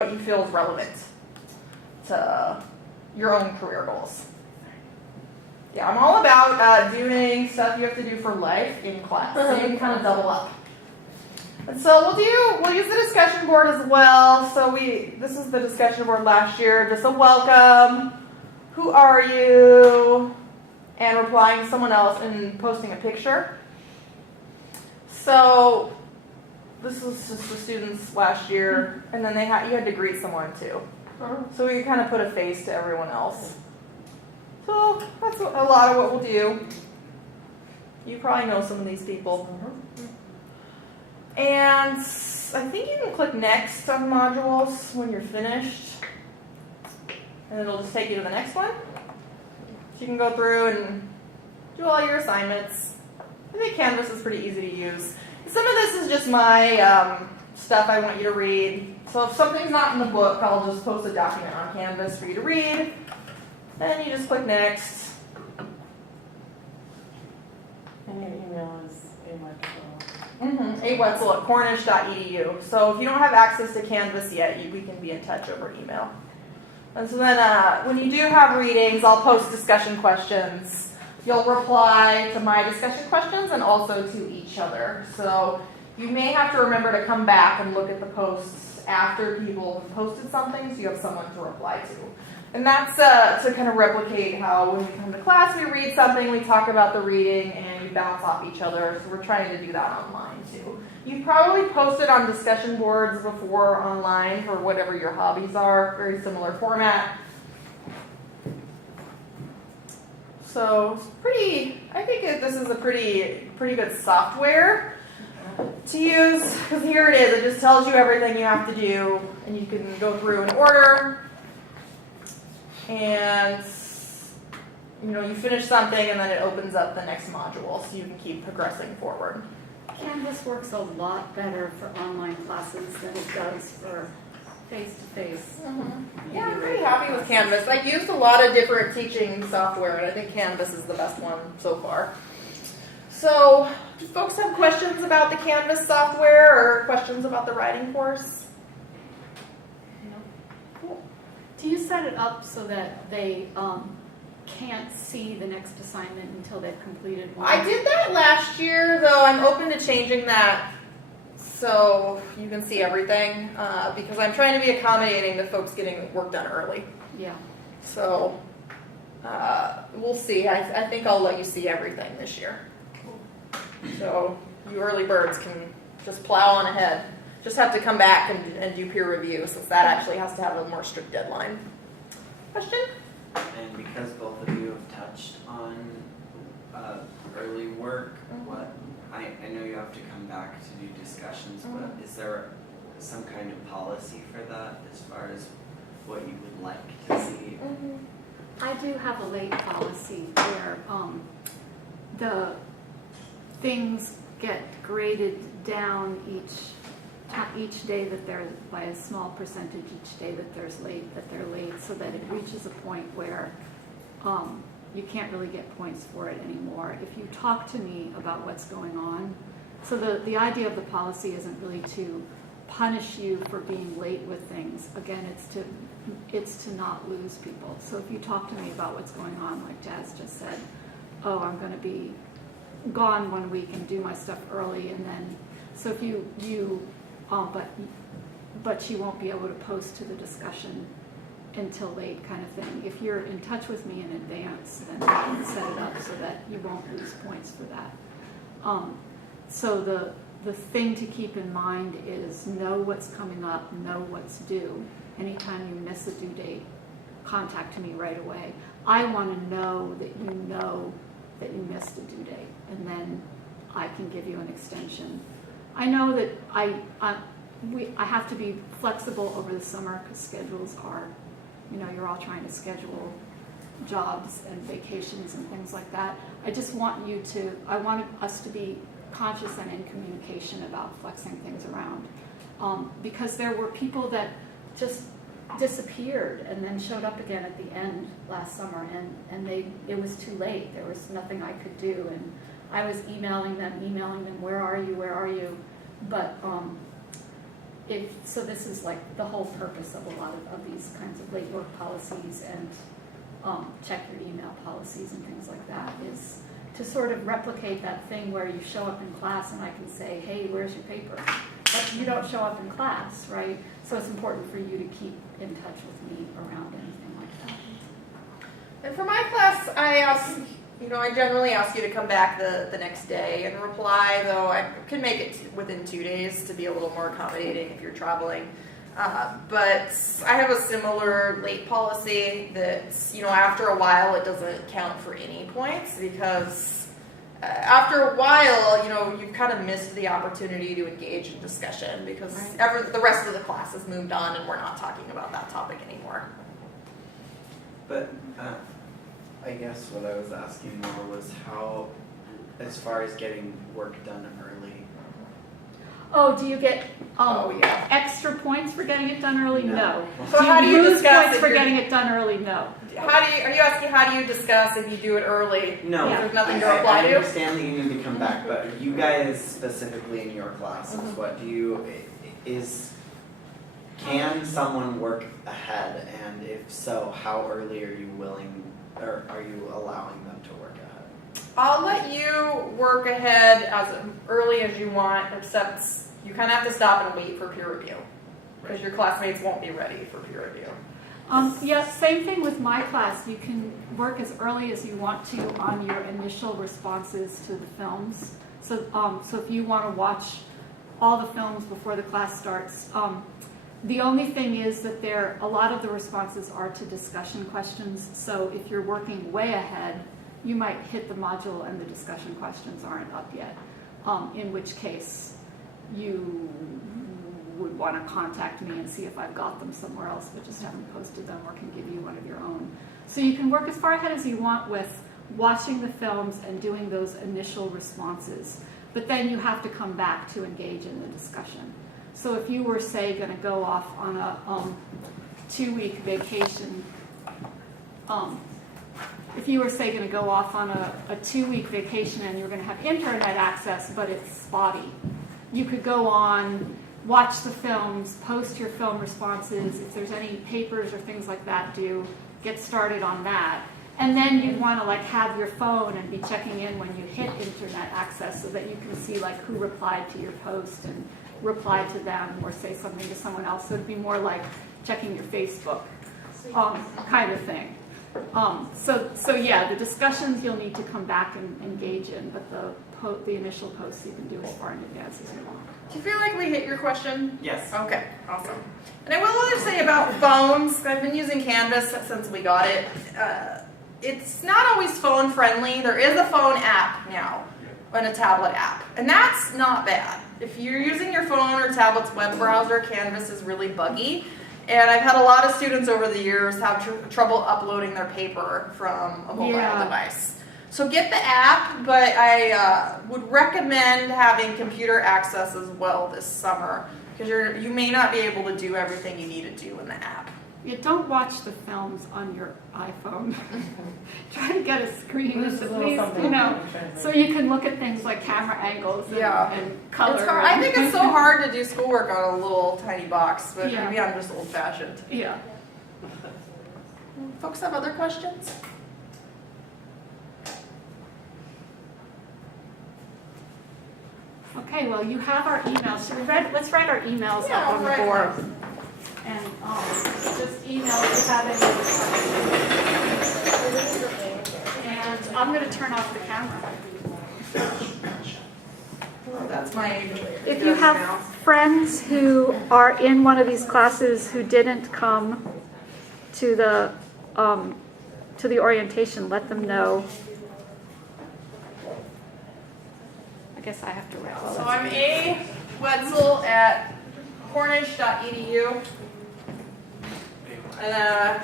what you feel is relevant to your own career goals. Yeah, I'm all about doing stuff you have to do for life in class, so you can kind of double up. And so we'll use the discussion board as well. So this is the discussion board last year, just a welcome, who are you, and replying to someone else and posting a picture. So this was just the students last year, and then you had to greet someone too. So we kind of put a face to everyone else. So that's a lot of what we'll do. You probably know some of these people. And I think you can click next on modules when you're finished. And it'll just take you to the next one. So you can go through and do all your assignments. I think Canvas is pretty easy to use. Some of this is just my stuff I want you to read. So if something's not in the book, I'll just post a document on Canvas for you to read. Then you just click next. And your email is Weitzel at Cornish.edu. So if you don't have access to Canvas yet, we can be in touch over email. And so then when you do have readings, I'll post discussion questions. You'll reply to my discussion questions and also to each other. So you may have to remember to come back and look at the posts after people have posted something so you have someone to reply to. And that's to kind of replicate how when we come to class, we read something, we talk about the reading, and we bounce off each other. So we're trying to do that online too. You've probably posted on discussion boards before online for whatever your hobbies are, very similar format. So I think this is a pretty good software to use, because here it is. It just tells you everything you have to do, and you can go through in order. And you finish something, and then it opens up the next module, so you can keep progressing forward. Canvas works a lot better for online classes than it does for face-to-face. Yeah, I'm pretty happy with Canvas. I've used a lot of different teaching software, and I think Canvas is the best one so far. So, do folks have questions about the Canvas software or questions about the writing course? Do you set it up so that they can't see the next assignment until they've completed one? I did that last year, though I'm open to changing that so you can see everything, because I'm trying to be accommodating to folks getting work done early. Yeah. So we'll see. I think I'll let you see everything this year. So you early birds can just plow on ahead. Just have to come back and do peer review, since that actually has to have a more strict deadline. Question? And because both of you have touched on early work, I know you have to come back to do discussions, but is there some kind of policy for that as far as what you would like to see? I do have a late policy where the things get graded down each day that they're, by a small percentage each day that they're late, so that it reaches a point where you can't really get points for it anymore. If you talk to me about what's going on, so the idea of the policy isn't really to punish you for being late with things. Again, it's to not lose people. So if you talk to me about what's going on, like Jazz just said, oh, I'm going to be gone 1 week and do my stuff early, and then so if but you won't be able to post to the discussion until late, kind of thing. If you're in touch with me in advance, then I can set it up so that you won't lose points for that. So the thing to keep in mind is know what's coming up, know what's due. Anytime you miss a due date, contact me right away. I want to know that you missed a due date, and then I can give you an extension. I know that I have to be flexible over the summer because schedules are, you're all trying to schedule jobs and vacations and things like that. I want us to be conscious and in communication about flexing things around. Because there were people that just disappeared and then showed up again at the end last summer, and it was too late. There was nothing I could do, and I was emailing them, where are you? But so this is like the whole purpose of a lot of these kinds of late work policies and check your email policies and things like that, is to sort of replicate that thing where you show up in class and I can say, hey, where's your paper? But you don't show up in class, right? So it's important for you to keep in touch with me around anything like that. And for my class, I generally ask you to come back the next day and reply, though I can make it within 2 days to be a little more accommodating if you're traveling. But I have a similar late policy that, after a while it doesn't count for any points, because after a while, you've kind of missed the opportunity to engage in discussion, because the rest of the class has moved on and we're not talking about that topic anymore. But I guess what I was asking more was how, as far as getting work done early. Oh, do you get yeah. extra points for getting it done early? No. So how do you lose discuss points if for you're- getting it done early? No. Are you asking how do you discuss if you do it early? No, Yeah. There's nothing to I reply to? understand that you need to come back, but you guys specifically in your classes, what do you, can someone work ahead, and if so, how early are you willing, or are you allowing them to work ahead? I'll let you work ahead as early as you want, except you kind of have to stop and wait for peer review, because your classmates won't be ready for peer review. Yeah, same thing with my class. You can work as early as you want to on your initial responses to the films. So if you want to watch all the films before the class starts, the only thing is that a lot of the responses are to discussion questions. So if you're working way ahead, you might hit the module and the discussion questions aren't up yet, in which case you would want to contact me and see if I've got them somewhere else, but just haven't posted them, or can give you one of your own. So you can work as far ahead as you want with watching the films and doing those initial responses, but then you have to come back to engage in the discussion. So if you were, say, going to go off on a 2-week vacation, if you were, say, going to go off on a 2-week vacation and you're going to have internet access, but it's spotty, you could go on, watch the films, post your film responses. If there's any papers or things like that due, get started on that. And then you'd want to have your phone and be checking in when you hit internet access, so that you can see who replied to your post and reply to them, or say something to someone else. So it'd be more like checking your Facebook kind of thing. So yeah, the discussions you'll need to come back and engage in, but the initial posts you can do as far in advance as you want. Do you feel like we hit your question? Yes. Okay, awesome. And I will other say about phones, I've been using Canvas since we got it. It's not always phone friendly. There is a phone app now, and a tablet app, and that's not bad. If you're using your phone or tablet's web browser, Canvas is really buggy. And I've had a lot of students over the years have trouble uploading their paper from a mobile device. So get the app, but I would recommend having computer access as well this summer, because you may not be able to do everything you need to do in the app. You don't watch the films on your iPhone. Try to get a screen This is at a little least, something so you can look at things like camera angles and, and color. It's hard. I think it's so hard to do schoolwork on a little tiny box, but maybe I'm just old-fashioned. Yeah. Folks have other questions? Okay, well, you have our emails. Let's write our emails up on the board. And just email if you have any other questions. And I'm going to turn off the camera. That's my. If you have friends who are in one of these classes who didn't come to the orientation, let them know. I guess I have to write. So I'm A. Weitzel at Cornish.edu. And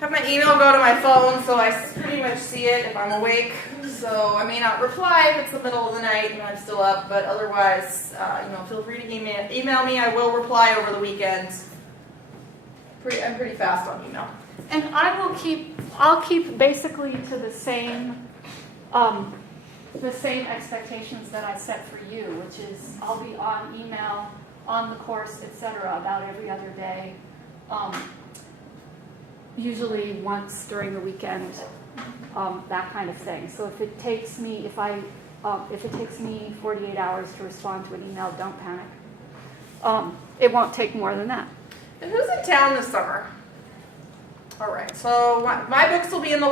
have my email go to my phone, so I pretty much see it if I'm awake. So I may not reply if it's the middle of the night and I'm still up, but otherwise, feel free to email me. I will reply over the weekend. I'm pretty fast on email. And I'll keep basically to the same expectations that I set for you, which is I'll be on email on the course, etc., about every other day. Usually once during the weekend, that kind of thing. So if it takes me, if it takes me 48 hours to respond to an email, don't panic. It won't take more than that. And who's in town this summer? All right, so my books will be in the